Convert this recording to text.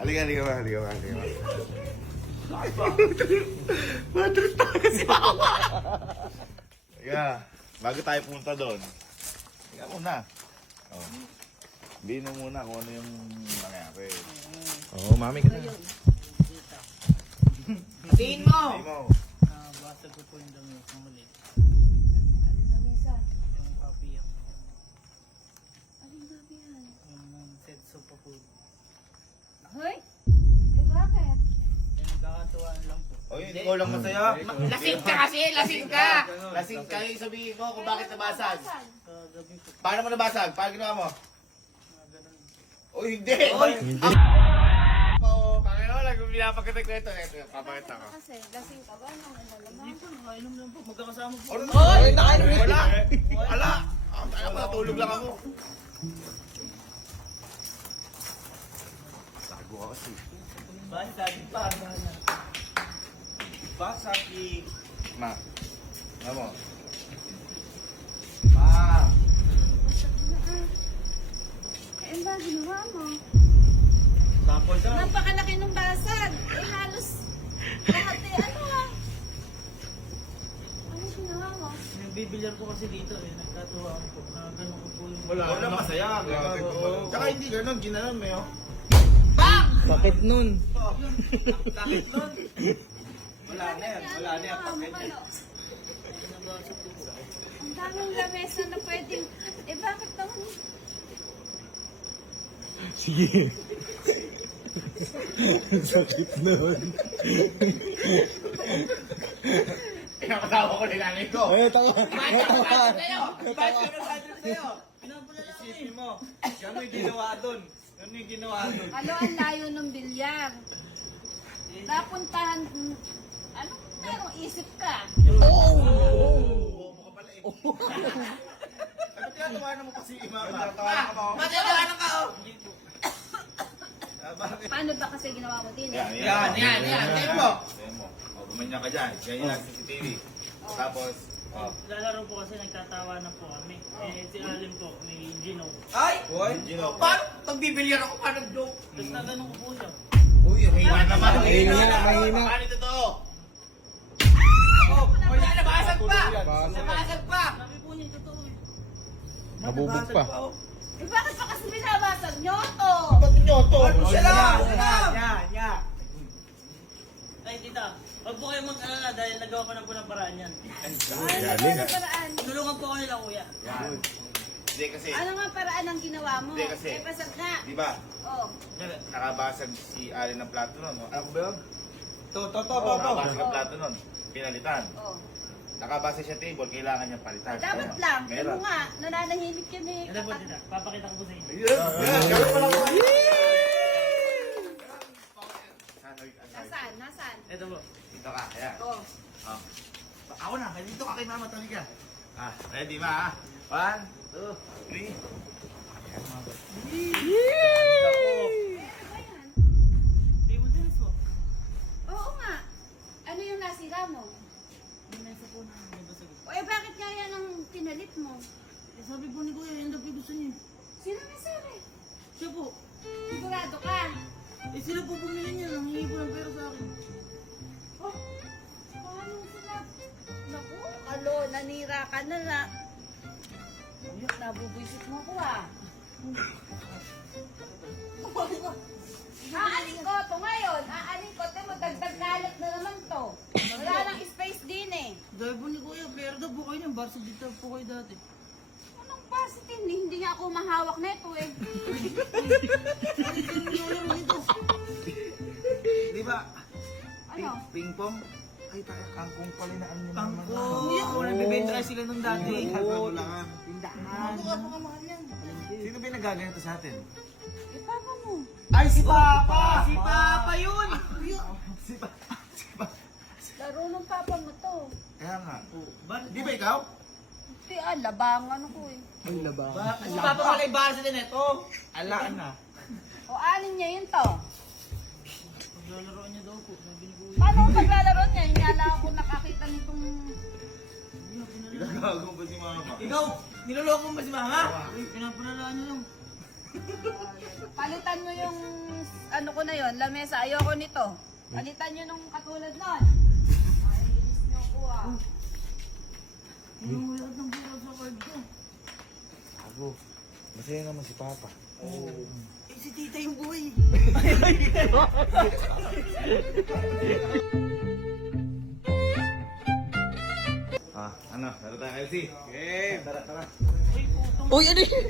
Halika ba? Matrip tayo kasi mama. Halika, bago tayo pumunta doon. Halika muna. Oh. Sabihin mo muna kung ano yung nangyari. Oo, mami ka na. Tingin mo! Sabihin mo. Basag ko po yung damit ng mali. Alin na misa? Yung papi yung Alin na yan? set so pa po. Hoy? Eh bakit? Yung nagkakatuwaan lang po. Oh, yun, ikaw lang masaya. Lasing ka kasi! Lasing ka! Lasing ka yung sabihin mo kung bakit nabasag. Kagabi po. Paano mo nabasag? Paano ginawa mo? Ganun. O hindi! Panginoon, nagpapakita ko ito. Ito, papakita ko. Kasi lasing ka ba? Nang Hindi umalamang? po, nakainom lang po. Magkakasama po. Hoy! Wala! Wala! Ano ba? Natulog lang ako. Sago ka kasi. Basag pa. Basaki. Ma. Ano mo? Ma. Eh ba ginawa mo? Tapos daw. Napakalaki ng basag. Eh halos lahat eh ano ha? Ano ginawa mo? Nagbibilyar po kasi dito eh. Nagkatuwaan po. Na ganun ko po yung... Wala masaya. Tsaka hindi ganun, ginanon mo yun. Bakit nun? Bakit nun? Wala na yan. Wala na yan. Nabasag po po. Ang daming lamesa na pwedeng... Eh bakit naman? Sige. Sakit nun. Pinapatawa ko nilalay ko. Ay, tawa. Bakit ka sa'yo? Bakit ka sa'yo? Isipin mo. Ano yung ginawa doon? Ano yung ginawa doon? Ano ang layo ng bilyar? Napuntahan... Ano merong isip ka? Bobo ka pala eh. Ano tinatawanan mo kasi mama? Tinatawanan ka ba? Matatawanan ka oh! Bakit? Paano ba kasi ginawa mo din? Yan. Tingin mo. Tingin mo. O, gumanyan ka dyan. Ganyan lang CCTV. Tapos, Lalaro po kasi nagtatawanan po kami. Eh, si Alin po, may Gino. Ay! Gino. Paano? Pagbibilyar ako paano joke? Tapos na ganun ko po siya. Uy, mahina naman. Mahina, mahina. Paano totoo? Oh, wala nabasag pa! Nabasag pa! Sabi po niya, totoo eh. Mabubog pa. Eh bakit pa kasi binabasag nyo to? Ba't nyo to? Ano siya lang? Ay, tita, wag po kayong mag-alala dahil nagawa ko na po ng paraan yan. Ano nga paraan? Tulungan po ko nila, kuya. Yan. Hindi kasi, Ano nga paraan ang ginawa mo? Hindi kasi. Eh basag nga. di ba? Oh. Nakabasag si Alin ng plato nun. no? Ano ba yun? To. Nakabasag ng plato nun. Pinalitan. Oh. Nakabasag siya table, kailangan niyang palitan. Dapat Ano? lang. Meron. Ano nga, nananahimik yan eh. Ano po, tita? Papakita ko po sa inyo. Yan. Ganun pala ko. Nasaan? Nasaan? Ito po. Dito ka. Ayan. Oh. Oh. Ako na. Dito ka kay mama. Tali ka. Ready ma? 1, 2, 3. Ayan mga boss. Ano ba yan? Table tennis po. Oo nga. Ano yung nasira mo? Yung mesa po na may basag. O eh bakit nga yan ang pinalit mo? Eh, sabi po ni kuya, yung dapat gusto niya. Sino may sabi? Siya po. Sigurado ka? Eh, sila po bumili niya. Nanghingi po ng pera sa akin. Oh, paano sila? Naku, alo, nanira ka na na. Nabubwisit mo ko ah. Aaling ko to ngayon. Aaling ko. Temo, dagdag kalat na naman to. Wala nang space din eh. Dahil po ni kuya, pera daw po kayo niyan. Barsa dito po kayo dati. Anong positive? Hindi nga ako mahawak neto eh. Di ba? Ano? Ping pong? Ay, tayo, kangkong pala na ano Hindi ako, nagbibenta kasi sila nung dati. Oo, lang. Tindahan. Mahal yan. Sino ba yung nagaganito sa atin? Eh, papa mo. Ay, si Papa! Si Papa yun! Si Papa. Laro ng papa mo to. Kaya nga. Di ba ikaw? Hindi labangan ko eh. Si Papa pala yung barsa din ito. Ala na. O alin niya yun to? Paglalaroan niya daw po. Sabi ni kuya. Paano ko paglalaro niya? Inyala ako nakakita nitong... Ginagago ba si Mama? Ikaw, niloloko mo ba si Mama? Ay, pinapanalaan niya lang. Palitan mo yung ano ko na yon, lamesa. Ayoko nito. Palitan nyo nung katulad nun. Ay, inis nyo ko ah. Inuhulat ng bulo sa card ko. Ako, masaya naman si Papa. Eh, si tita yung buhay. Ano? Tara tayo, LC. Okay. Tara. Uy, putong. Uy, ano yun?